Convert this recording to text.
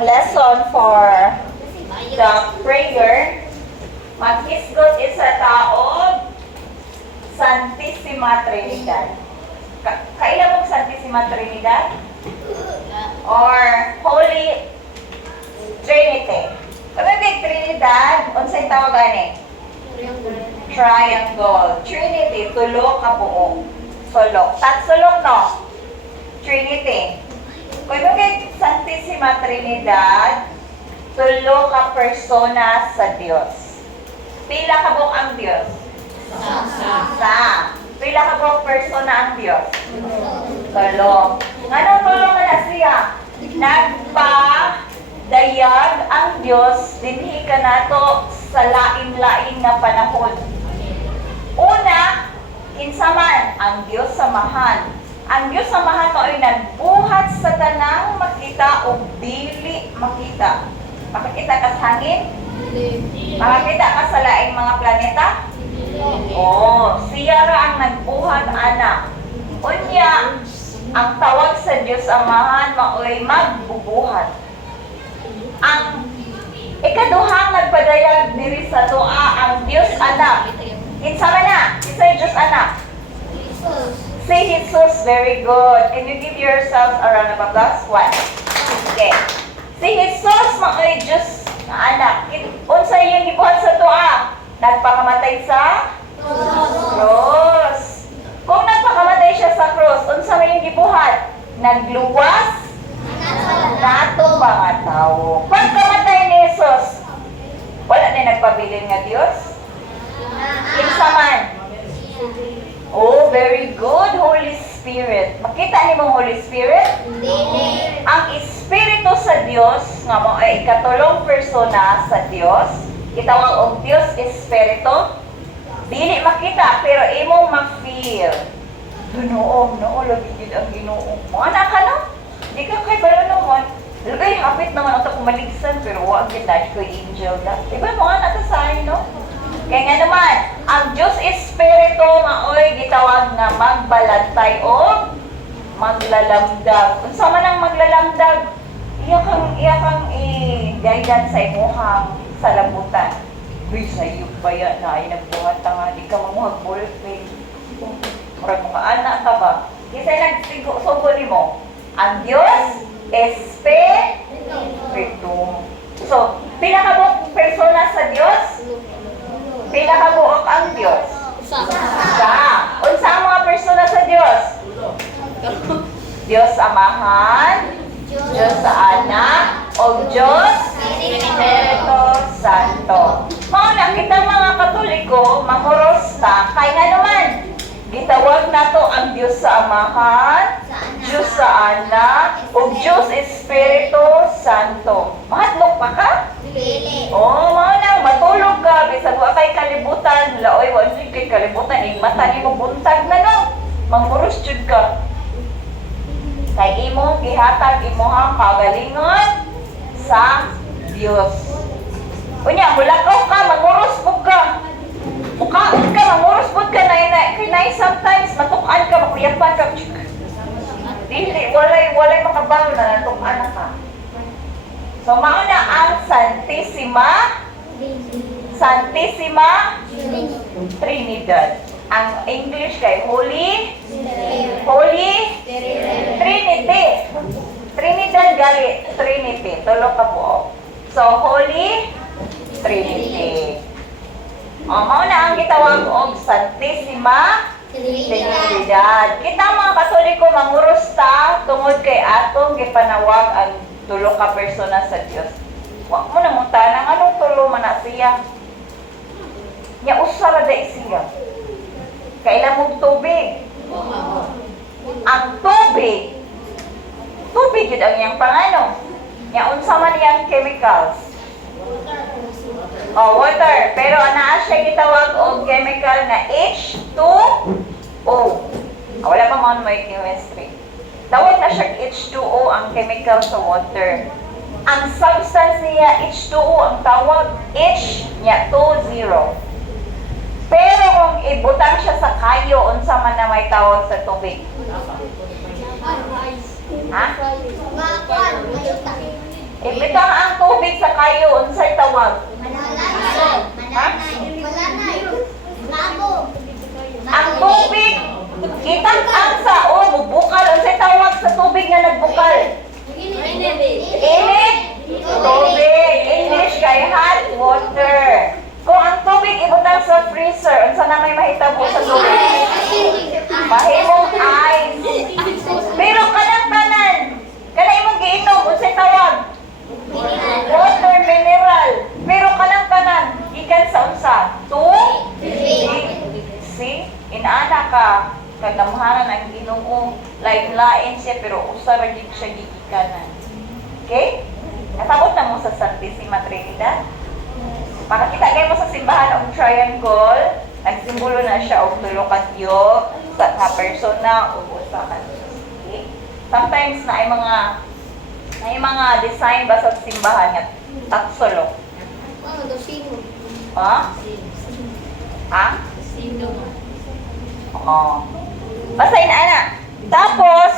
Lesson for the prayer. Maghisgot isa taog Santissima Trinidad. Kailan mong Santissima Trinidad? Or Holy Trinity. Kapag Trinidad, unsay tawag ani? Triangle. Trinity, tulo ka buo. Sulok. Tatsulok no? Trinity. Kung yung Santissima Trinidad, tulo ka persona sa Diyos. Pila ka buok ang Diyos? Sa. Pila ka buok persona ang Diyos? Tulo. Anong tulo nga na siya? Nagpa-dayag ang Diyos, dinhi ka nato sa lain-lain na panahon. Una, kinsaman, ang Diyos samahan. Ang Diyos samahan mo ay nagbuhat sa tanang makita o dili makita. Makikita ka sa hangin? Makikita ka sa laing mga planeta? Oo. Siya ra ang nagbuhat, anak. Unya, ang tawag sa Diyos samahan mo ay magbubuhat. Ang ikaduhang nagpadayag diri sa dua ang Diyos anak. Kinsama na? Kinsay Diyos anak? Say Jesus, very good. Can you give yourselves a round of applause? One. Okay. Si Jesus, mga Diyos na anak. Unsa yung gibuhat sa tuwa? Nagpakamatay sa cross. Kung nagpakamatay siya sa cross, unsa may yung gibuhat? Nagluwas nato mga tao. Pagkamatay ni Jesus, wala na nagpabilin nga Diyos? Kinsa man? Oh, very good, Holy Spirit. Makita ni mong Holy Spirit? Dili. Ang Espiritu sa Diyos, nga mo ay ikatulong persona sa Diyos, itawag og Diyos Espiritu, dili makita, pero imong ma-feel. Ginoo, lagi yun ang Ginoo. Mga anak ka no? Di ka kay balo naman. Ay, hapit naman ako kumaligsan, pero wag yun dahil ko angel na. Diba mga anak ka sa akin, no? Kaya nga naman, ang Diyos Espiritu maoy gitawag na magbalantay o maglalamdag. Kung sa man ang maglalamdag, iyakang i-guidance sa imuhang salabutan. Uy, sa'yo ba yan na ay nagbuhat nga, di ka mamuhag ballpen. Murag mga anak ka ba? Kisa'y nagsugo ni mo, ang Diyos Espiritu. So, pinakabok persona sa Diyos? Pila ka buok ang Diyos? Isa. Unsa ang mga persona sa Diyos? Diyos Amahan, Diyos sa Anak, o Diyos Espiritu Santo. Mauna, kita mga Katoliko, mamuros ta, kaya nga naman, gitawag na to ang Diyos sa Amahan, Diyos sa Anak, o Diyos Espiritu Santo. Mahadlok pa ka? Oo, mauna, matulog ka, bisag wa kay kalibutan, laoy, wala kay kalibutan, mata ni mo buntag na no, mangmuros jud ka. Kay imo, gihatag imo ang kagalingon sa Diyos. Unya, mulakaw ka, mangmuros po ka. Mukaon ka, mangmuros po ka, kay sometimes, matukan ka, makuyapan ka, dili, walay makabaw na natukan ka. So, mauna ang Santissima Trinidad. Ang English kay Holy Trinity. Trinidad gali, Trinity. Tulo ka po. So, Holy Trinity. Mauna ang gitawag og Santissima Trinidad. Kita mga Katoliko, manguros ta tungod kay atong gipanawag ang tulo ka persona sa Diyos. Wa mo nang tanang anong tulo man na siya. Nya usara da siya. Kailan mong tubig? Ang tubig yun ang iyang pangano. Nya unsa man iyang chemicals? Oh, water. Pero anaa siya gitawag og chemical na H2O. Wala pa man may chemistry. Tawag na siya H2O ang chemical sa water. Ang substance niya, H2O ang tawag, H niya, 2-0. Pero kung ibutang siya sa kayo, unsa man na may tawag sa tubig? Ha? Ibitang ang tubig sa kayo, unsay tawag? Ang tubig, kitang ang sa bukal, unsay tawag sa tubig na nagbukal? Init? Tubig. English kay hot water. Kung ang tubig ibutang sa freezer, unsa na may mahitabo sa tubig? Mahimong ice. Pero kanang tanan, kana imong giinom, unsay tawag? Water mineral. Pero kanang tanan, ikan sa unsa? Tubig. See? Inaana ka, kagdamhanan ang Ginoo, lain-lain siya pero usa ra gyud siya gigikanan. Okay? Nasabot na mo sa Santissima Trinidad? Makakita kayo mo sa simbahan og triangle, nagsimbolo na siya og tulo ka Diyo sa persona ug usa ka Diyos. Okay? Sometimes na ay mga design ba sa simbahan nga tatsulok. Ha? Ha? Oo. Basta inaana. Tapos,